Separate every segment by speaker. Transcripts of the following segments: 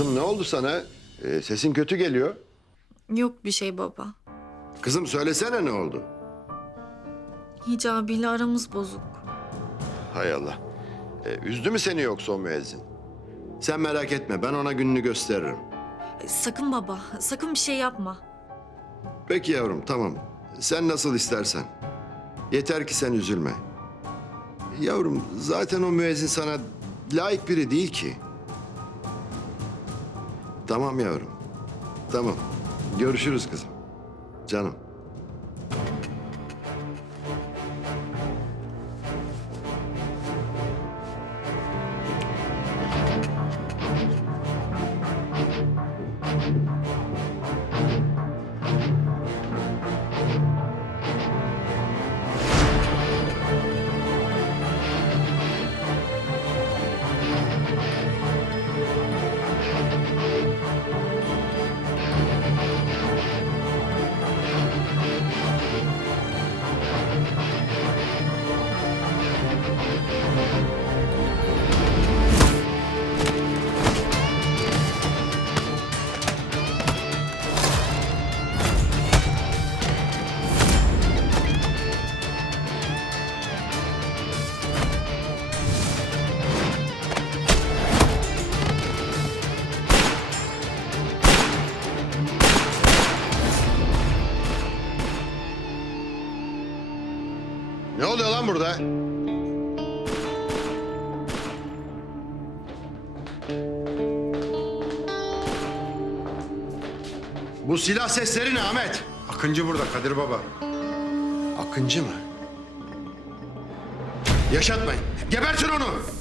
Speaker 1: Kızım ne oldu sana? Ee, sesin kötü geliyor.
Speaker 2: Yok bir şey baba.
Speaker 1: Kızım söylesene ne oldu?
Speaker 2: Hicabiyle aramız bozuk.
Speaker 1: Hay Allah. Ee, üzdü mü seni yoksa o müezzin? Sen merak etme ben ona gününü gösteririm.
Speaker 2: E, Sakın baba, sakın bir şey yapma.
Speaker 1: Peki yavrum tamam. Sen nasıl istersen. Yeter ki sen üzülme. Yavrum zaten o müezzin sana layık biri değil ki. Tamam yavrum. Tamam. Görüşürüz kızım. Canım. Ne oluyor lan burada? Bu silah sesleri ne Ahmet?
Speaker 3: Akıncı burada Kadir Baba.
Speaker 1: Akıncı mı? Yaşatmayın. Gebertin onu.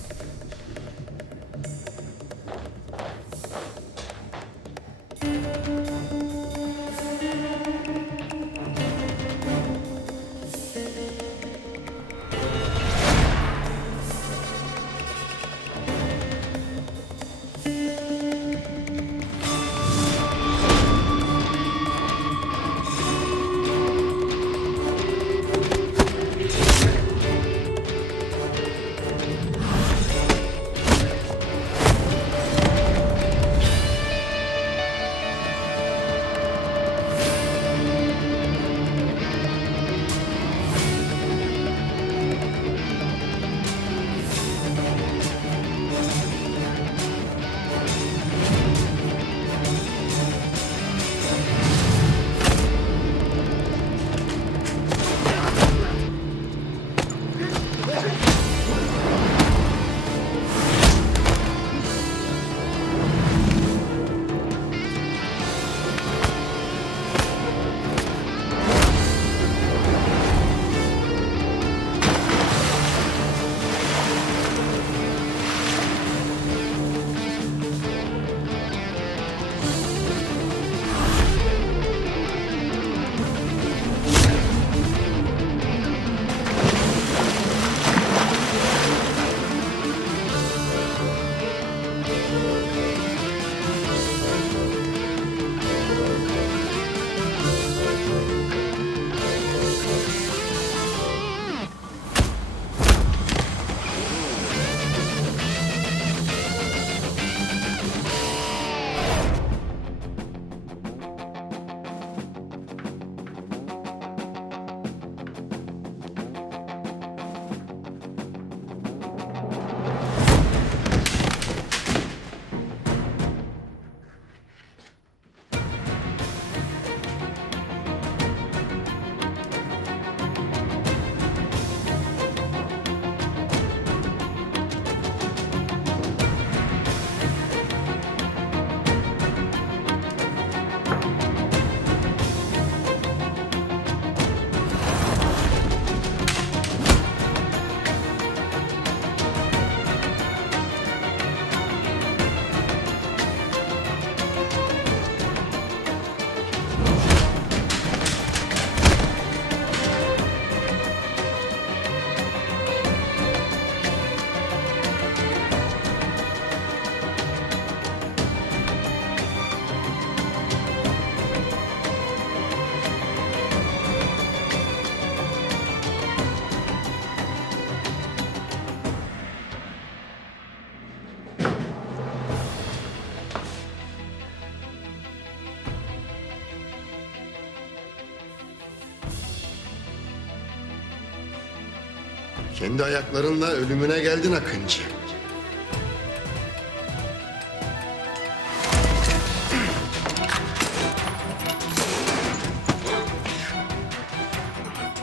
Speaker 1: Kendi ayaklarınla ölümüne geldin Akıncı.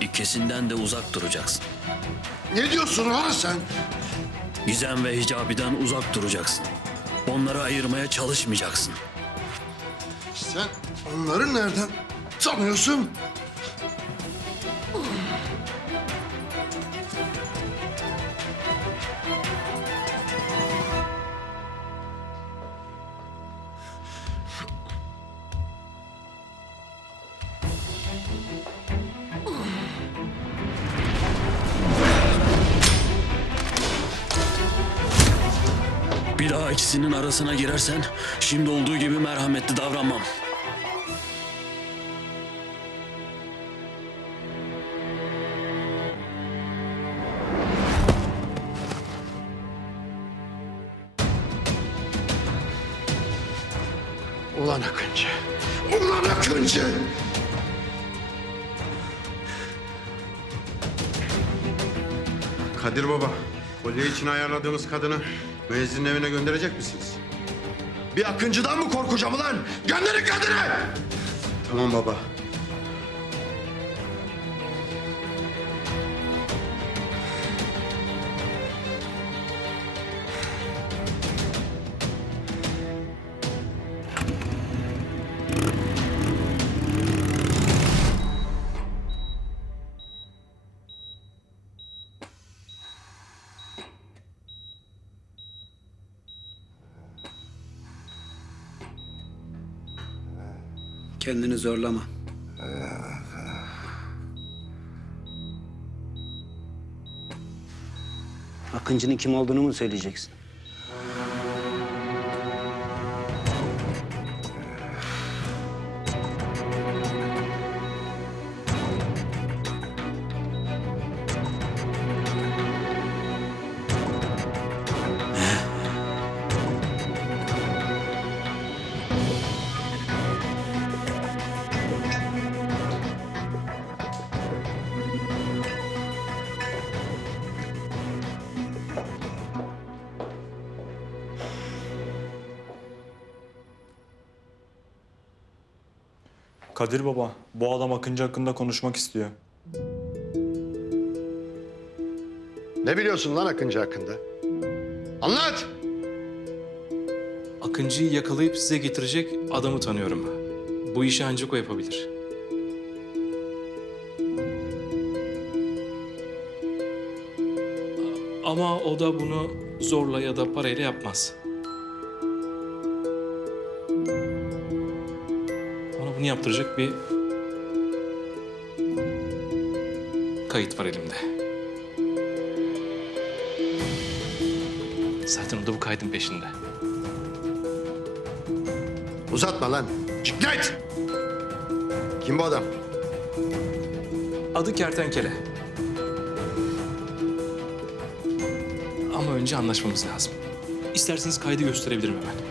Speaker 3: İkisinden de uzak duracaksın.
Speaker 1: Ne diyorsun lan sen?
Speaker 3: Gizem ve Hicabi'den uzak duracaksın. Onları ayırmaya çalışmayacaksın.
Speaker 1: Sen onları nereden tanıyorsun?
Speaker 3: Bir daha ikisinin arasına girersen şimdi olduğu gibi merhametli davranmam.
Speaker 1: Ulan Akıncı. Ulan Akıncı.
Speaker 4: Kadir Baba, kolye için ayarladığımız kadını müezzinin evine gönderecek misiniz?
Speaker 1: Bir Akıncı'dan mı korkacağım ulan? Gönderin kadını!
Speaker 4: Tamam baba.
Speaker 5: Kendini zorlama. Akıncı'nın kim olduğunu mu söyleyeceksin?
Speaker 6: Kadir Baba, bu adam Akıncı hakkında konuşmak istiyor.
Speaker 1: Ne biliyorsun lan Akıncı hakkında? Anlat!
Speaker 7: Akıncı'yı yakalayıp size getirecek adamı tanıyorum. Bu işi ancak o yapabilir. Ama o da bunu zorla ya da parayla yapmaz. Bunu yaptıracak bir kayıt var elimde. Zaten o da bu kaydın peşinde.
Speaker 1: Uzatma lan. Ciklet! Kim bu adam?
Speaker 7: Adı Kertenkele. Ama önce anlaşmamız lazım. İsterseniz kaydı gösterebilirim hemen.